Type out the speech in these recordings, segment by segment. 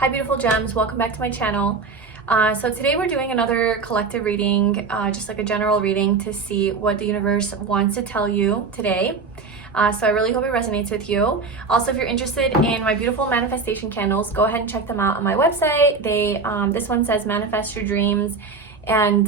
Hi beautiful gems, welcome back to my channel. So today we're doing another collective reading, just like a general reading to see what the universe wants to tell you today. So I really hope it resonates with you. Also, if you're interested in my beautiful manifestation candles, go ahead and check them out on my website. This one says manifest your dreams, and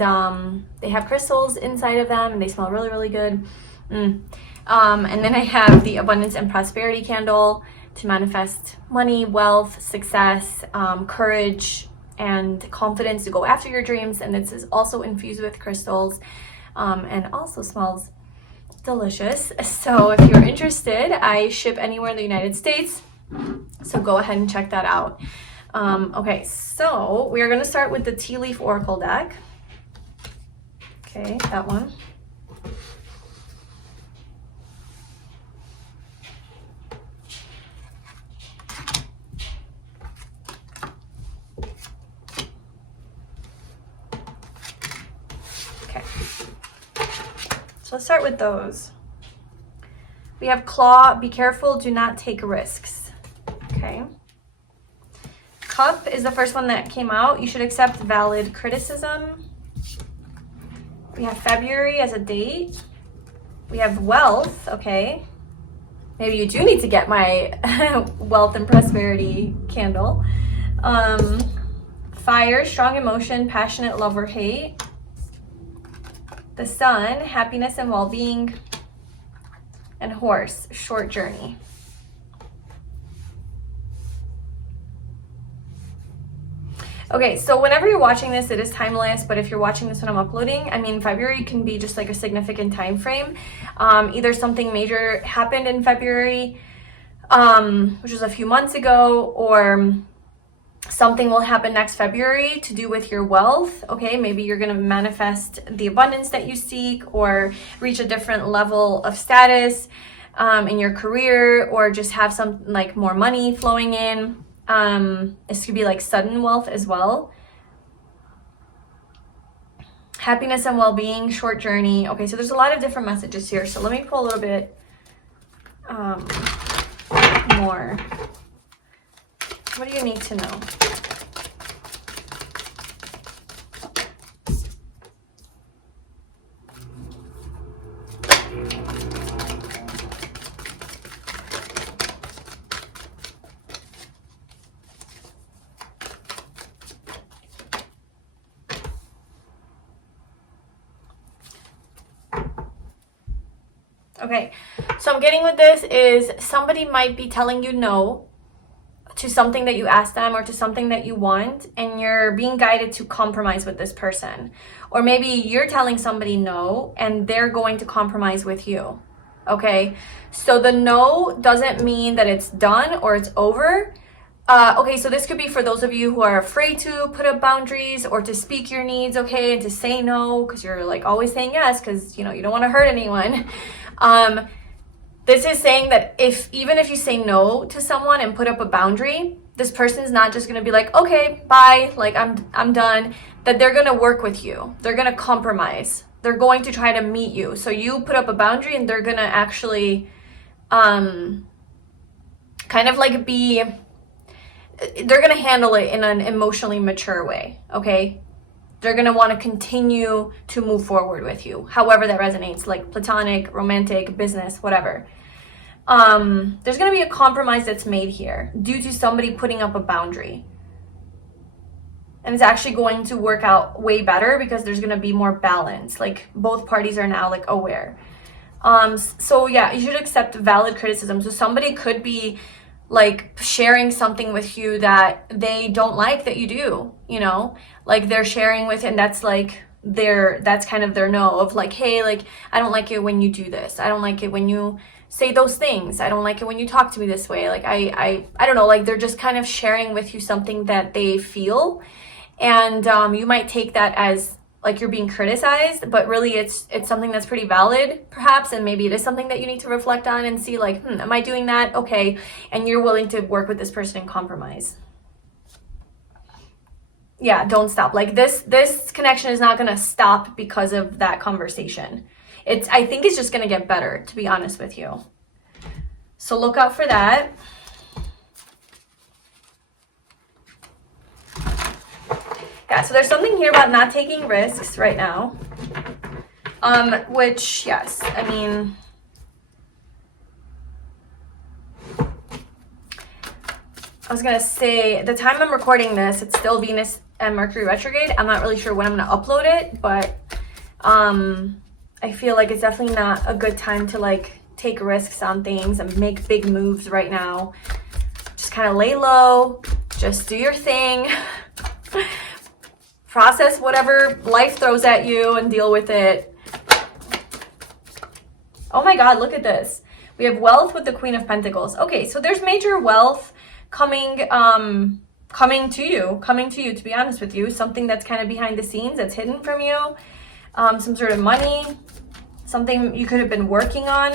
they have crystals inside of them and they smell really, really good. And then I have the abundance and prosperity candle to manifest money, wealth, success, courage, and confidence to go after your dreams. And this is also infused with crystals and also smells delicious. So if you're interested, I ship anywhere in the United States. So go ahead and check that out. Okay, so we are going to start with the Tea Leaf Oracle deck. Okay, that one. Let's start with those. We have Claw, be careful, do not take risks. Okay. Cup is the first one that came out. You should accept valid criticism. We have February as a date. We have Wealth, okay. Maybe you do need to get my wealth and prosperity candle. Fire, strong emotion, passionate love or hate. The Sun, happiness and well-being, and Horse, short journey. Okay, so whenever you're watching this, it is timeless, but if you're watching this when I'm uploading, I mean, February can be just like a significant time frame. Either something major happened in February, which was a few months ago, or something will happen next February to do with your wealth. Okay, maybe you're going to manifest the abundance that you seek, or reach a different level of status in your career, or just have some like more money flowing in. This could be like sudden wealth as well. Happiness and well-being, short journey. Okay, so there's a lot of different messages here. So let me pull a little bit more. What do you need to know? Okay, so I'm getting with this is somebody might be telling you no to something that you asked them, or to something that you want, and you're being guided to compromise with this person. Or maybe you're telling somebody no and they're going to compromise with you. Okay, so the no doesn't mean that it's done or it's over. Okay, so this could be for those of you who are afraid to put up boundaries or to speak your needs, okay, and to say no because you're like always saying yes because you know you don't want to hurt anyone. This is saying that even if you say no to someone and put up a boundary, this person's not just going to be like, okay, bye, like I'm done. That they're going to work with you. They're going to compromise. They're going to try to meet you. So you put up a boundary and they're going to actually kind of like they're going to handle it in an emotionally mature way, okay? They're going to want to continue to move forward with you, however that resonates, like platonic, romantic, business, whatever. There's going to be a compromise that's made here due to somebody putting up a boundary. And it's actually going to work out way better because there's going to be more balance. Like both parties are now like aware. So yeah, you should accept valid criticism. So somebody could be like sharing something with you that they don't like that you do, you know, like they're sharing with, and that's like that's kind of their no of like, hey, like, I don't like it when you do this. I don't like it when you say those things. I don't like it when you talk to me this way. Like, I don't know, like they're just kind of sharing with you something that they feel. And you might take that as like you're being criticized, but really it's something that's pretty valid perhaps, and maybe it is something that you need to reflect on and see like, am I doing that? Okay, and you're willing to work with this person and compromise. Yeah, don't stop. Like this connection is not going to stop because of that conversation. I think it's just going to get better, to be honest with you. So look out for that. Yeah, so there's something here about not taking risks right now. Which, yes, I mean, I was gonna say, the time I'm recording this, it's still Venus and Mercury retrograde. I'm not really sure when I'm gonna upload it, but I feel like it's definitely not a good time to like take risks on things and make big moves right now. Just kind of lay low, just do your thing, process whatever life throws at you and deal with it. Oh my God, look at this. We have wealth with the Queen of Pentacles. Okay, so there's major wealth coming to you, to be honest with you. Something that's kind of behind the scenes, that's hidden from you. Some sort of money, something you could have been working on.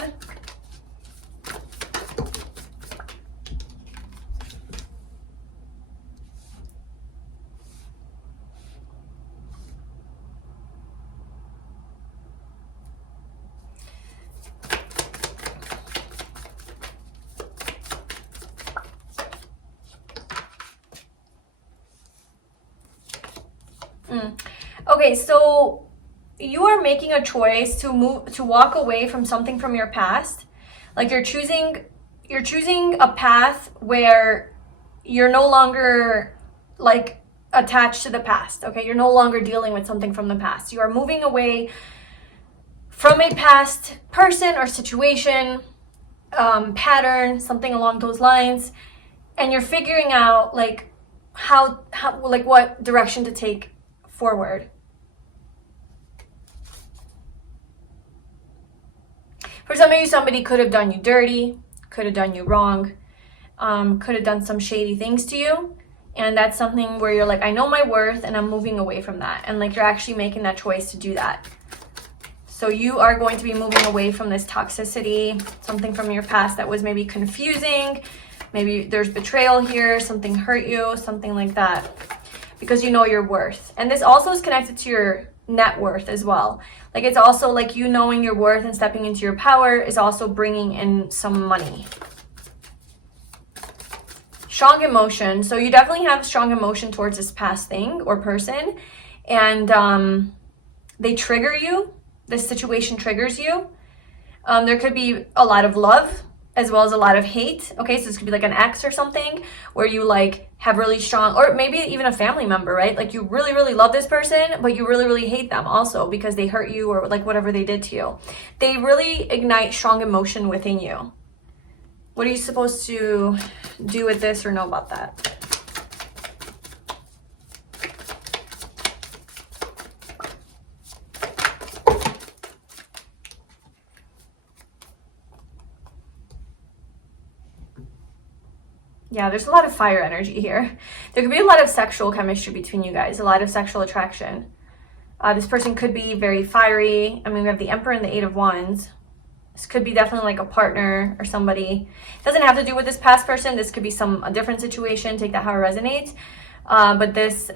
Okay, so you are making a choice to walk away from something from your past. Like you're choosing a path where you're no longer like attached to the past. Okay, you're no longer dealing with something from the past. You are moving away from a past person or situation, pattern, something along those lines, and you're figuring out like how like what direction to take forward. For some of you, somebody could have done you dirty, could have done you wrong, could have done some shady things to you. And that's something where you're like, I know my worth and I'm moving away from that. And like you're actually making that choice to do that. So you are going to be moving away from this toxicity, something from your past that was maybe confusing. Maybe there's betrayal here, something hurt you, something like that. Because you know your worth. And this also is connected to your net worth as well. Like it's also like you knowing your worth and stepping into your power is also bringing in some money. Strong emotion. So you definitely have strong emotion towards this past thing or person, and they trigger you. This situation triggers you. There could be a lot of love as well as a lot of hate. Okay, so this could be like an ex or something where you like have really strong, or maybe even a family member, right? Like you really, really love this person, but you really, really hate them also because they hurt you or like whatever they did to you. They really ignite strong emotion within you. What are you supposed to do with this or know about that? Yeah, there's a lot of fire energy here. There could be a lot of sexual chemistry between you guys, a lot of sexual attraction. This person could be very fiery. I mean, we have the Emperor and the Eight of Wands. This could be definitely like a partner or somebody. It doesn't have to do with this past person. This could be a different situation. Take that how it resonates. But this,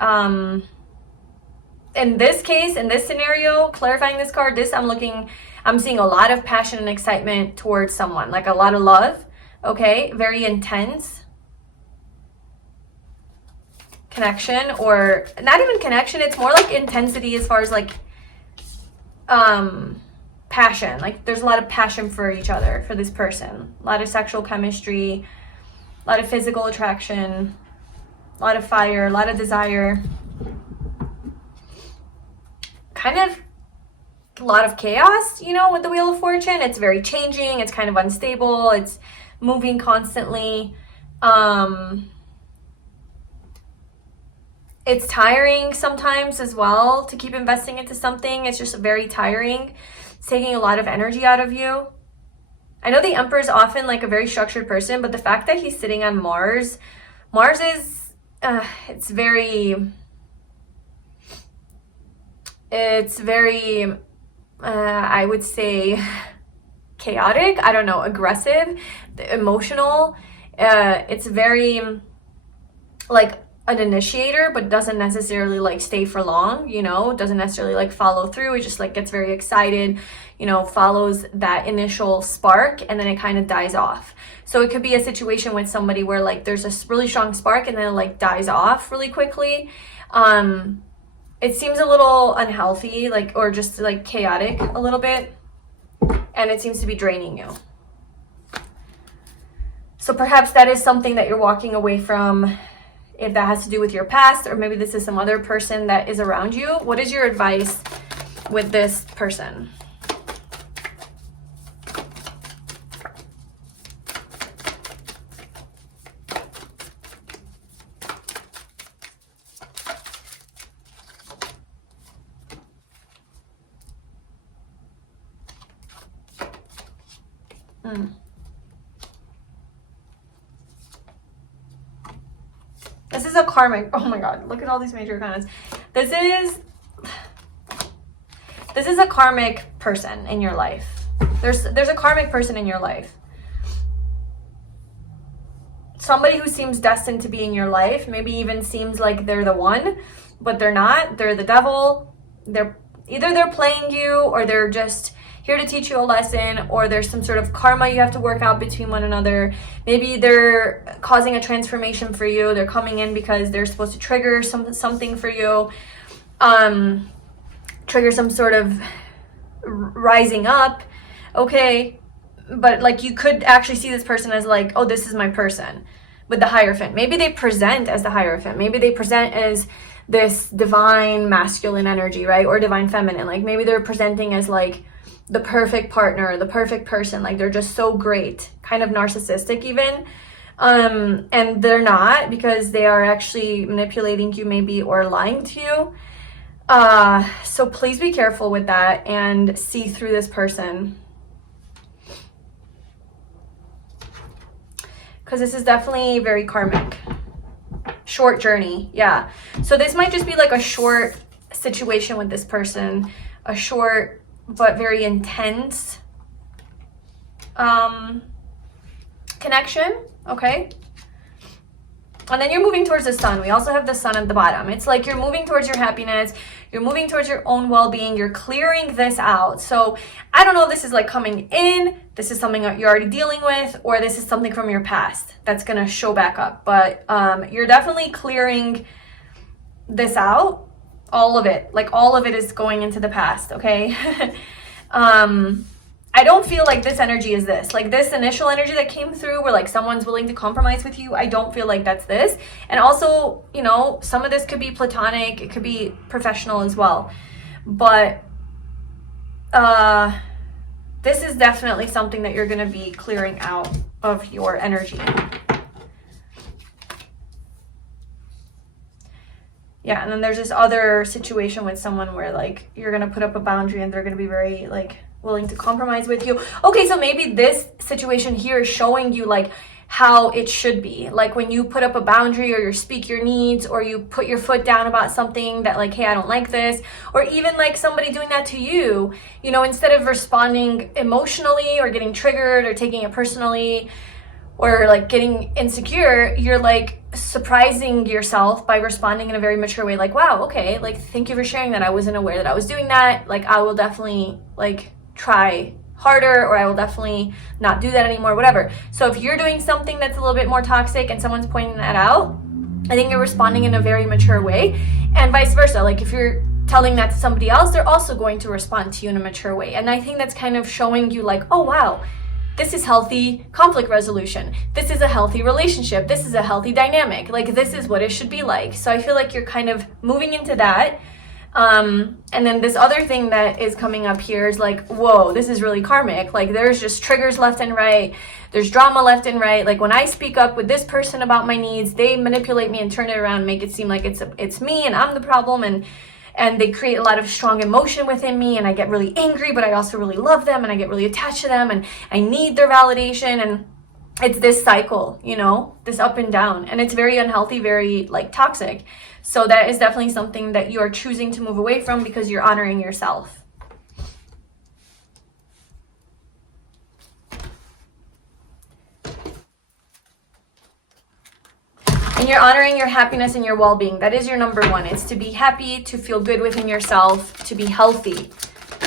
in this case, in this scenario, clarifying this card, I'm seeing a lot of passion and excitement towards someone, like a lot of love. Okay, very intense connection, or not even connection, it's more like intensity as far as like passion. Like there's a lot of passion for each other, for this person, a lot of sexual chemistry, a lot of physical attraction, a lot of fire, a lot of desire, kind of a lot of chaos, you know, with the Wheel of Fortune. It's very changing, it's kind of unstable, it's moving constantly. It's tiring sometimes as well to keep investing into something. It's just very tiring. It's taking a lot of energy out of you. I know the Emperor is often like a very structured person, but the fact that he's sitting on Mars is, it's very, I would say chaotic. I don't know, aggressive, emotional. It's very like an initiator, but doesn't necessarily like stay for long, you know, doesn't necessarily like follow through. It just like gets very excited, you know, follows that initial spark and then it kind of dies off. So it could be a situation with somebody where like there's a really strong spark and then it like dies off really quickly. it seems a little unhealthy, like, or just like chaotic a little bit, and it seems to be draining you. So perhaps that is something that you're walking away from, if that has to do with your past, or maybe this is some other person that is around you. What is your advice with this person? This is a karmic. Oh my god, look at all these major comments. This is a karmic person in your life. There's a karmic person in your life. Somebody who seems destined to be in your life, maybe even seems like they're the one, but they're not. They're the devil. They're playing you, or they're just here to teach you a lesson, or there's some sort of karma you have to work out between one another. Maybe they're causing a transformation for you. They're coming in because they're supposed to trigger something for you, trigger some sort of rising up, okay? But like, you could actually see this person as like, oh, this is my person with the Hierophant. Maybe they present as the Hierophant. Maybe they present as this divine masculine energy, right? Or divine feminine. Like, maybe they're presenting as like the perfect partner, the perfect person. Like, they're just so great, kind of narcissistic even. And they're not, because they are actually manipulating you maybe, or lying to you. So please be careful with that and see through this person. Because this is definitely very karmic. Short journey, yeah. So this might just be like a short situation with this person, a short but very intense connection, okay? And then you're moving towards the sun. We also have the sun at the bottom. It's like you're moving towards your happiness. You're moving towards your own well-being. You're clearing this out. So I don't know if this is like coming in, this is something that you're already dealing with, or this is something from your past that's going to show back up. But you're definitely clearing this out. All of it. Like, all of it is going into the past, okay? I don't feel like this energy is this. Like, this initial energy that came through where like someone's willing to compromise with you, I don't feel like that's this. And also, you know, some of this could be platonic, it could be professional as well. But this is definitely something that you're going to be clearing out of your energy. Yeah, and then there's this other situation with someone where like you're going to put up a boundary and they're going to be very like willing to compromise with you. Okay, so maybe this situation here is showing you like how it should be. Like, when you put up a boundary, or you speak your needs, or you put your foot down about something that like, hey, I don't like this, or even like somebody doing that to you, you know, instead of responding emotionally or getting triggered or taking it personally or like getting insecure, you're like surprising yourself by responding in a very mature way. Like, wow, okay, like, thank you for sharing that. I wasn't aware that I was doing that. Like, I will definitely like try harder, or I will definitely not do that anymore, whatever. So if you're doing something that's a little bit more toxic and someone's pointing that out, I think you're responding in a very mature way. And vice versa. Like, if you're telling that to somebody else, they're also going to respond to you in a mature way. And I think that's kind of showing you like, oh wow, this is healthy conflict resolution. This is a healthy relationship. This is a healthy dynamic. Like, this is what it should be like. So I feel like you're kind of moving into that. And then this other thing that is coming up here is like, whoa, this is really karmic. Like, there's just triggers left and right. There's drama left and right. Like, when I speak up with this person about my needs, they manipulate me and turn it around and make it seem like it's me and I'm the problem. And they create a lot of strong emotion within me, and I get really angry, but I also really love them, and I get really attached to them, and I need their validation. And it's this cycle, you know, this up and down, and it's very unhealthy, very like toxic. So that is definitely something that you are choosing to move away from, because you're honoring yourself. And you're honoring your happiness and your well-being. That is your number one. It's to be happy, to feel good within yourself, to be healthy,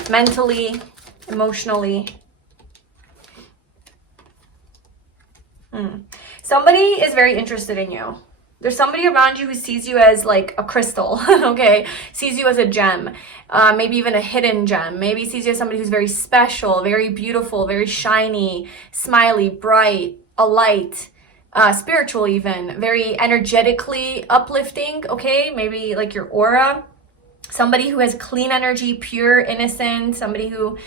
mentally, emotionally. Somebody is very interested in you. There's somebody around you who sees you as like a crystal, okay? Sees you as a gem, maybe even a hidden gem. Maybe sees you as somebody who's very special, very beautiful, very shiny, smiley, bright, a light, spiritual even, very energetically uplifting, okay? Maybe like your aura. Somebody who has clean energy, pure, innocent, somebody who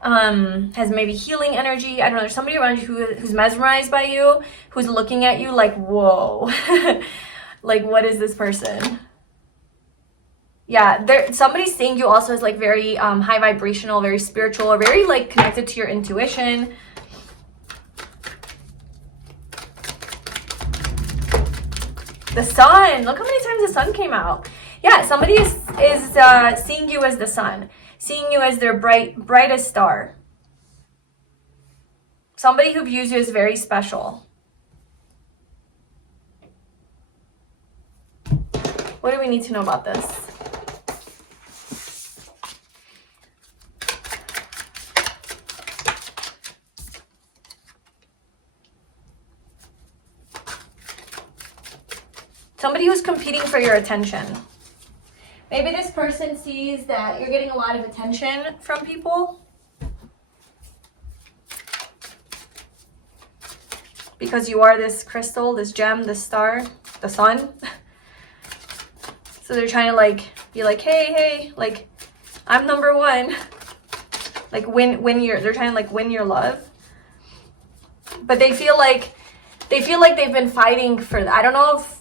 has maybe healing energy. I don't know, there's somebody around you who's mesmerized by you, who's looking at you like, whoa. Like, what is this person? Yeah, somebody's seeing you also as like very high vibrational, very spiritual, or very like connected to your intuition. The sun, look how many times the sun came out. Yeah, somebody is seeing you as the sun, seeing you as their brightest star. Somebody who views you as very special. What do we need to know about this? Somebody who's competing for your attention. Maybe this person sees that you're getting a lot of attention from people because you are this crystal, this gem, this star, the sun. So they're trying to like be like, hey, like I'm number one. Like they're trying to like win your love. But they feel like they've been fighting for that. I don't know if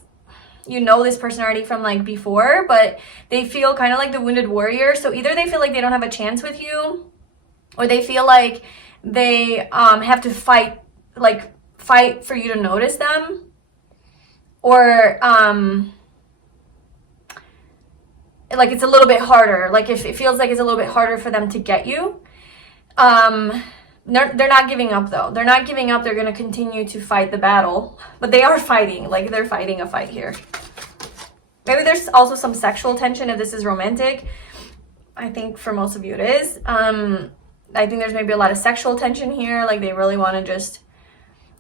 you know this person already from like before, but they feel kind of like the wounded warrior. So either they feel like they don't have a chance with you, or they feel like they have to fight for you to notice them, or like it's a little bit harder. Like if it feels like it's a little bit harder for them to get you. They're not giving up though. They're not giving up. They're going to continue to fight the battle, but they are fighting. Like they're fighting a fight here. Maybe there's also some sexual tension if this is romantic. I think for most of you it is. I think there's maybe a lot of sexual tension here. Like they really want to just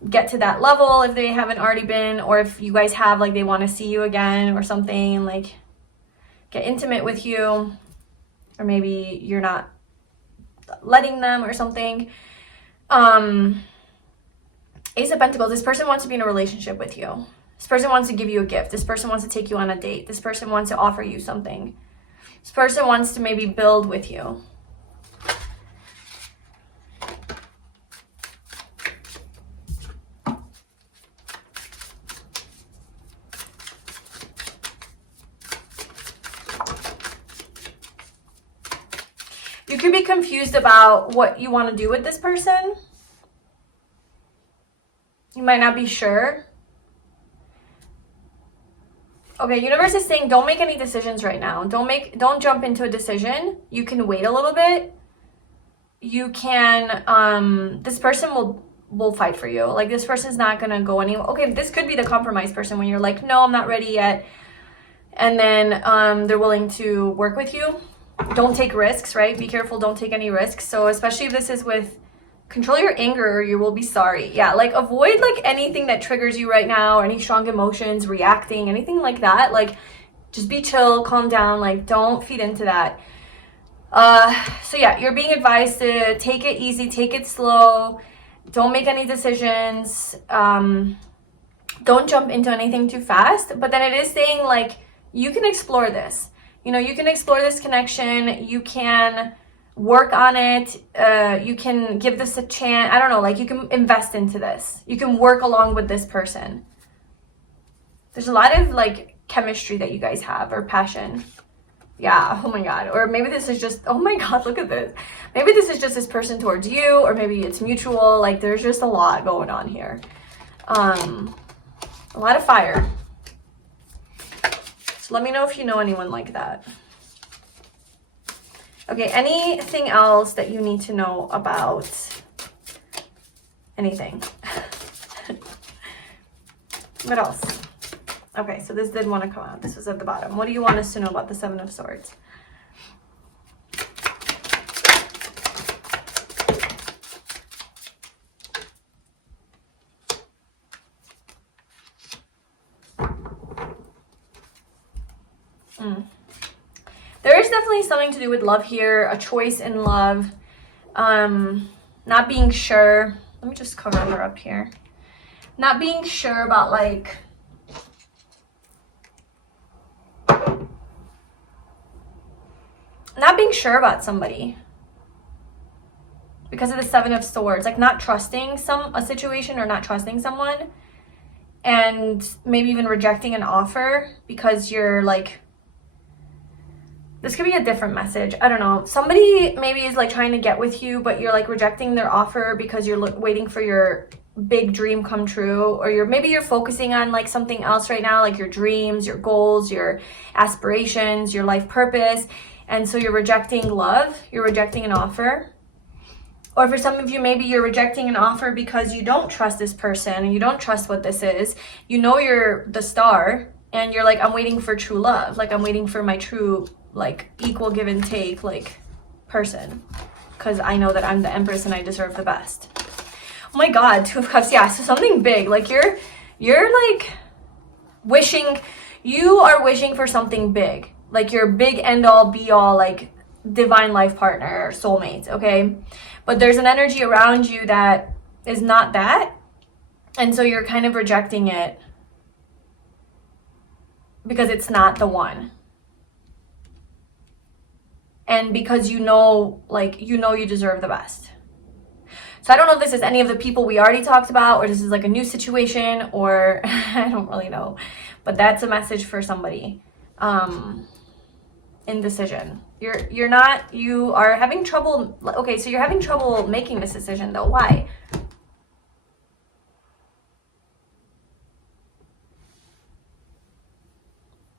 get to that level if they haven't already been, or if you guys have, like they want to see you again or something, like get intimate with you, or maybe you're not letting them or something. Ace of Pentacles, this person wants to be in a relationship with you. This person wants to give you a gift. This person wants to take you on a date. This person wants to offer you something. This person wants to maybe build with you. You could be confused about what you want to do with this person. You might not be sure. Okay, universe is saying don't make any decisions right now. Don't jump into a decision. You can wait a little bit. You can this person will fight for you. Like this person's not gonna go anywhere. Okay, this could be the compromise person when you're like, no, I'm not ready yet. And then they're willing to work with you. Don't take risks, right? Be careful, don't take any risks. So especially if this is with control your anger or you will be sorry. Yeah, like avoid like anything that triggers you right now, or any strong emotions, reacting, anything like that. Like just be chill, calm down, like don't feed into that. So yeah, you're being advised to take it easy, take it slow, don't make any decisions, don't jump into anything too fast. But then it is saying like you can explore this. You know, you can explore this connection, you can work on it, you can give this a chance. I don't know, like you can invest into this. You can work along with this person. There's a lot of like chemistry that you guys have, or passion. Yeah, oh my God. Or maybe this is just, oh my God, look at this. Maybe this is just this person towards you, or maybe it's mutual. Like there's just a lot going on here. A lot of fire. So let me know if you know anyone like that. Okay, anything else that you need to know about anything? What else? Okay, so this did want to come out. This was at the bottom. What do you want us to know about the Seven of Swords? There is definitely something to do with love here, a choice in love, not being sure. Let me just cover her up here. Not being sure about like, not being sure about somebody because of the 7 of Swords, like not trusting a situation or not trusting someone, and maybe even rejecting an offer because you're like, this could be a different message. I don't know. Somebody maybe is like trying to get with you, but you're like rejecting their offer because you're waiting for your big dream come true, or maybe you're focusing on like something else right now, like your dreams, your goals, your aspirations, your life purpose, and so you're rejecting love, you're rejecting an offer. Or for some of you, maybe you're rejecting an offer because you don't trust this person and you don't trust what this is. You know you're the star and you're like, I'm waiting for true love, like I'm waiting for my true like equal give and take like person, because I know that I'm the Empress and I deserve the best. Oh my God, 2 of Cups. Yeah, so something big, like you're like wishing, you are wishing for something big, like your big end all be all like divine life partner or soulmate, okay? But there's an energy around you that is not that, and so you're kind of rejecting it because it's not the one. And because you know, like, you know you deserve the best. So I don't know if this is any of the people we already talked about, or this is like a new situation, or I don't really know. But that's a message for somebody. Indecision. You are having trouble. Okay, so you're having trouble making this decision though. Why?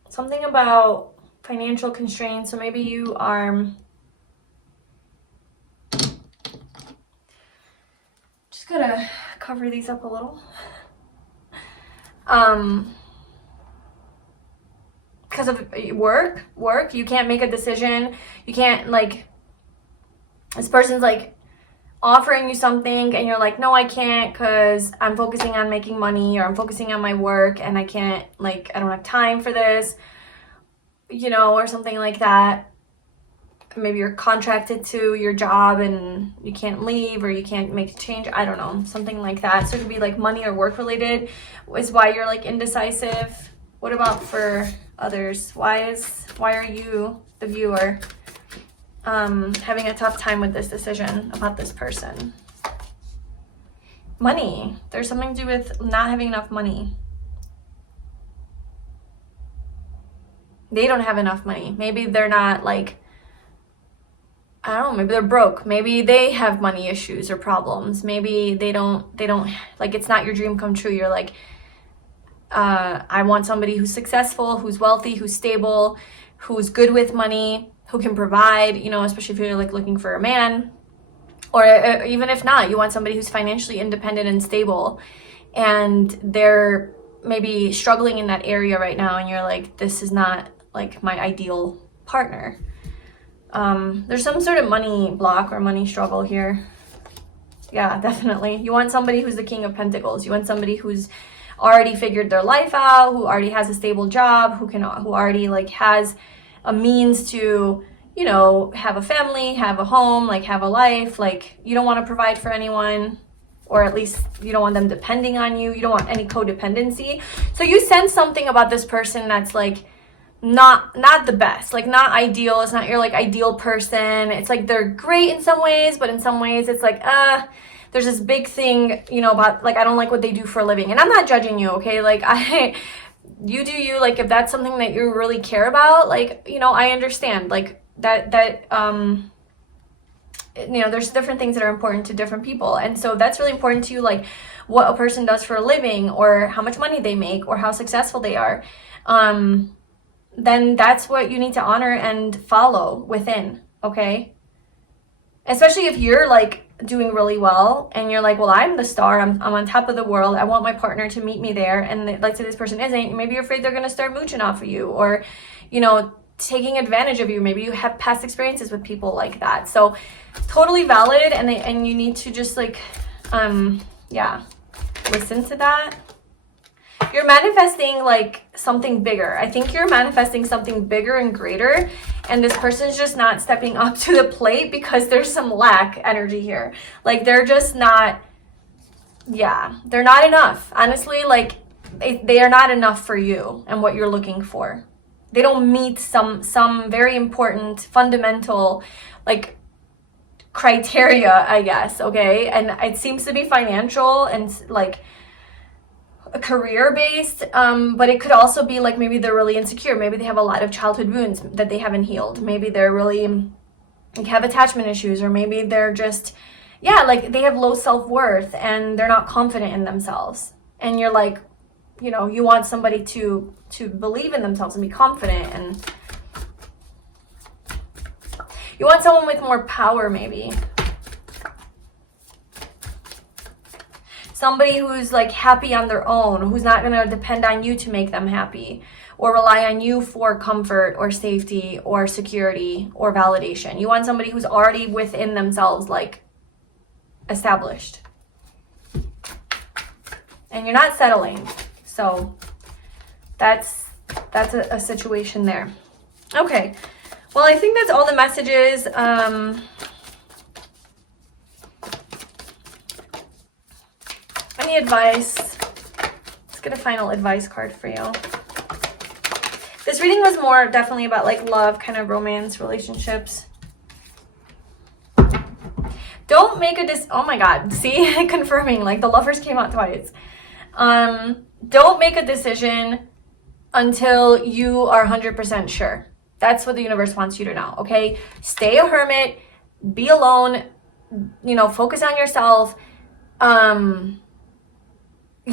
Something about financial constraints. So maybe you are just gonna cover these up a little. Because of work, you can't make a decision. You can't, like, this person's like offering you something and you're like, no, I can't because I'm focusing on making money, or I'm focusing on my work and I can't, like, I don't have time for this, you know, or something like that. Maybe you're contracted to your job and you can't leave, or you can't make a change. I don't know, something like that. So it could be like money or work related is why you're like indecisive. What about for others? Why are you, the viewer, having a tough time with this decision about this person? Money. There's something to do with not having enough money. They don't have enough money. Maybe they're not, like, I don't know, maybe they're broke. Maybe they have money issues or problems. Maybe they don't, like, it's not your dream come true. You're like, I want somebody who's successful, who's wealthy, who's stable, who's good with money, who can provide, you know, especially if you're like looking for a man, or even if not, you want somebody who's financially independent and stable, and they're maybe struggling in that area right now, and you're like, this is not like my ideal partner. There's some sort of money block or money struggle here. Yeah, definitely. You want somebody who's the King of Pentacles. You want somebody who's already figured their life out, who already has a stable job, who already like has a means to, you know, have a family, have a home, like have a life. Like, you don't want to provide for anyone, or at least you don't want them depending on you. You don't want any codependency. So you sense something about this person that's like not the best, like not ideal. It's not your like ideal person. It's like they're great in some ways, but in some ways it's like there's this big thing, you know, about like, I don't like what they do for a living. And I'm not judging you, okay? Like, you do you. Like, if that's something that you really care about, like, you know, I understand, like that you know, there's different things that are important to different people. And so that's really important to you, like what a person does for a living, or how much money they make, or how successful they are. Then that's what you need to honor and follow within, okay? Especially if you're like doing really well and you're like, well, I'm the star, I'm on top of the world, I want my partner to meet me there, and let's say this person isn't, maybe you're afraid they're going to start mooching off of you, or, you know, taking advantage of you. Maybe you have past experiences with people like that. So totally valid, and you need to just like yeah, listen to that. You're manifesting like something bigger. I think you're manifesting something bigger and greater, and this person's just not stepping up to the plate because there's some lack energy here. Like they're just not, yeah, they're not enough. Honestly, like they are not enough for you and what you're looking for. They don't meet some very important fundamental like criteria, I guess, okay? And it seems to be financial and like career based, but it could also be like maybe they're really insecure. Maybe they have a lot of childhood wounds that they haven't healed. Maybe they're really like have attachment issues, or maybe they're just, yeah, like they have low self-worth and they're not confident in themselves. And you're like, you know, you want somebody to believe in themselves and be confident, and you want someone with more power, maybe. Somebody who's like happy on their own, who's not going to depend on you to make them happy or rely on you for comfort or safety or security or validation. You want somebody who's already within themselves, like established. And you're not settling. So that's a situation there. Okay. Well, I think that's all the messages. Any advice? Let's get a final advice card for you. This reading was more definitely about like love, kind of romance, relationships. Don't make a oh my God, see, confirming, like the lovers came out twice. Don't make a decision until you are 100% sure. That's what the universe wants you to know, okay? Stay a hermit, be alone, you know, focus on yourself. You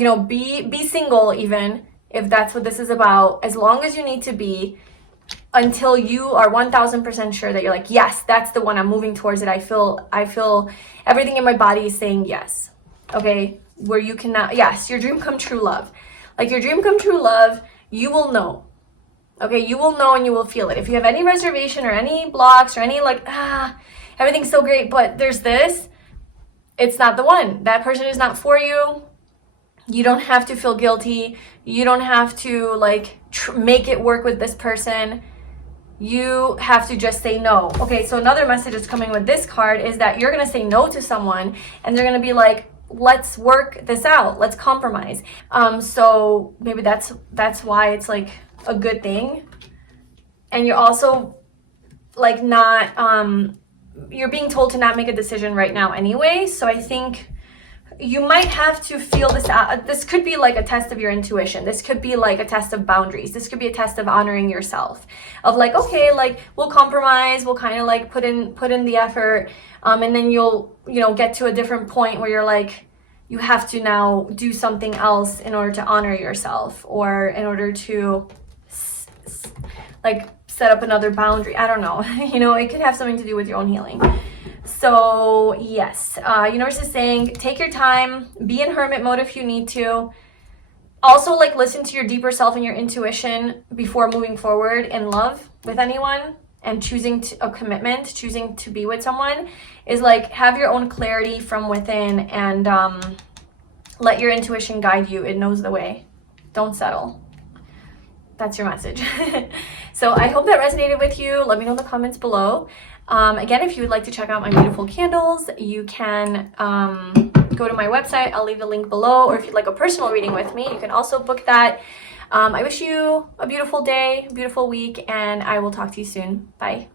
know, be single even, if that's what this is about, as long as you need to be, until you are 1000% sure that you're like, yes, that's the one, I'm moving towards it. I feel everything in my body is saying yes, okay? Where you cannot, yes, your dream come true love. Like your dream come true love, you will know. Okay, you will know and you will feel it. If you have any reservation or any blocks or any like, everything's so great, but there's this, it's not the one. That person is not for you. You don't have to feel guilty. You don't have to like make it work with this person. You have to just say no. Okay, so another message that's coming with this card is that you're going to say no to someone and they're going to be like, let's work this out. Let's compromise. So maybe that's why it's like a good thing. And you're also like not, you're being told to not make a decision right now anyway. So I think you might have to feel this out. This could be like a test of your intuition. This could be like a test of boundaries. This could be a test of honoring yourself, of like, okay, like we'll compromise. We'll kind of like put in the effort. And then you'll, you know, get to a different point where you're like, you have to now do something else in order to honor yourself, or in order to like set up another boundary. I don't know. You know, it could have something to do with your own healing. So yes, universe is saying, take your time, be in hermit mode if you need to. Also, like, listen to your deeper self and your intuition before moving forward in love with anyone and choosing a commitment, choosing to be with someone, is like, have your own clarity from within and let your intuition guide you. It knows the way. Don't settle. That's your message. So I hope that resonated with you. Let me know in the comments below. Again, if you would like to check out my beautiful candles, you can go to my website. I'll leave the link below. Or if you'd like a personal reading with me, you can also book that. I wish you a beautiful day, beautiful week, and I will talk to you soon. Bye.